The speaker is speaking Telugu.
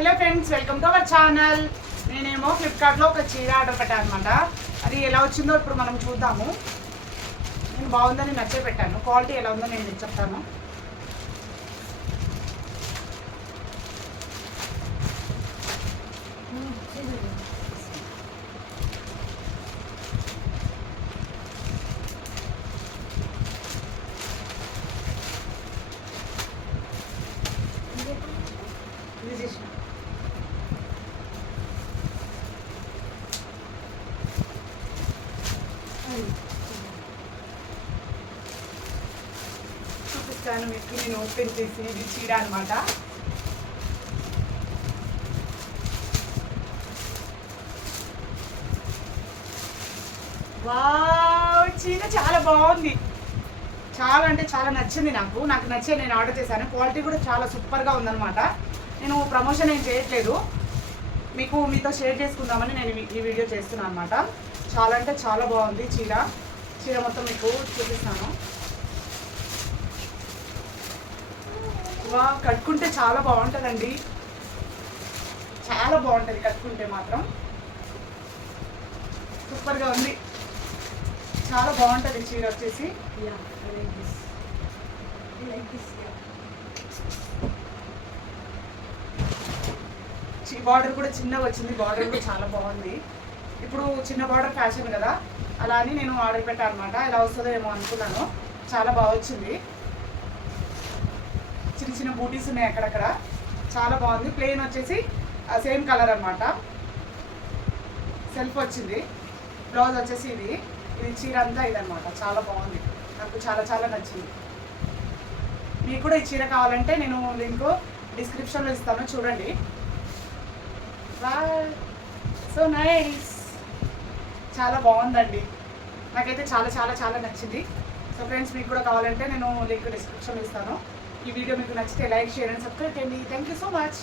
Hello friends, welcome to our channel. నేనేమో ఫ్లిప్కార్ట్లో ఒక చీర ఆర్డర్ పెట్టాను అనమాట. అది ఎలా వచ్చిందో ఇప్పుడు మనం చూద్దాము. నేను బాగుందని నచ్చే పెట్టాను. క్వాలిటీ ఎలా ఉందో నేను మీకు చెప్తాను. చూపిస్తాను మీకు. నేను ఓపెన్ చేసి ఇది చీర అనమాట. వావ్, చీర చాలా బాగుంది. చాలా అంటే చాలా నచ్చింది. నాకు నచ్చే నేను ఆర్డర్ చేశాను. క్వాలిటీ కూడా చాలా సూపర్గా ఉందన్నమాట. నేను ప్రమోషన్ ఏం చేయట్లేదు, మీతో షేర్ చేసుకుందామని నేను ఈ వీడియో చేస్తున్నాను అనమాట. చాలా అంటే చాలా బాగుంది చీర మొత్తం మీకు చూపిస్తాను. వా, కట్టుకుంటే చాలా బాగుంటుందండి. చాలా బాగుంటుంది కట్టుకుంటే మాత్రం. సూపర్గా ఉంది, చాలా బాగుంటుంది చీర వచ్చేసి. బార్డర్ కూడా చిన్నగా వచ్చింది. బార్డర్ కూడా చాలా బాగుంది. ఇప్పుడు చిన్న బార్డర్ ఫ్యాషన్ కదా, అలా అని నేను ఆర్డర్ పెట్టాను అనమాట. ఎలా వస్తుందో ఏమో అనుకున్నాను. చాలా బాగా వచ్చింది. చిన్న చిన్న బూటీస్ ఉన్నాయి అక్కడక్కడ. చాలా బాగుంది. ప్లెయిన్ వచ్చేసి సేమ్ కలర్ అనమాట. సెల్ఫ్ వచ్చింది. బ్లౌజ్ వచ్చేసి ఇది చీర అంతా ఇదనమాట. చాలా బాగుంది. నాకు చాలా చాలా నచ్చింది. మీకు కూడా ఈ చీర కావాలంటే నేను లింక్ డిస్క్రిప్షన్లో ఇస్తాను, చూడండి. సో నైస్, చాలా బాగుందండి. నాకైతే చాలా చాలా చాలా నచ్చింది. సో ఫ్రెండ్స్, మీకు కూడా కావాలంటే నేను లింక్ డిస్క్రిప్షన్లో ఇస్తాను. ఈ వీడియో మీకు నచ్చితే లైక్, షేర్ అండ్ సబ్స్క్రైబ్ చేయండి. Thank you so much.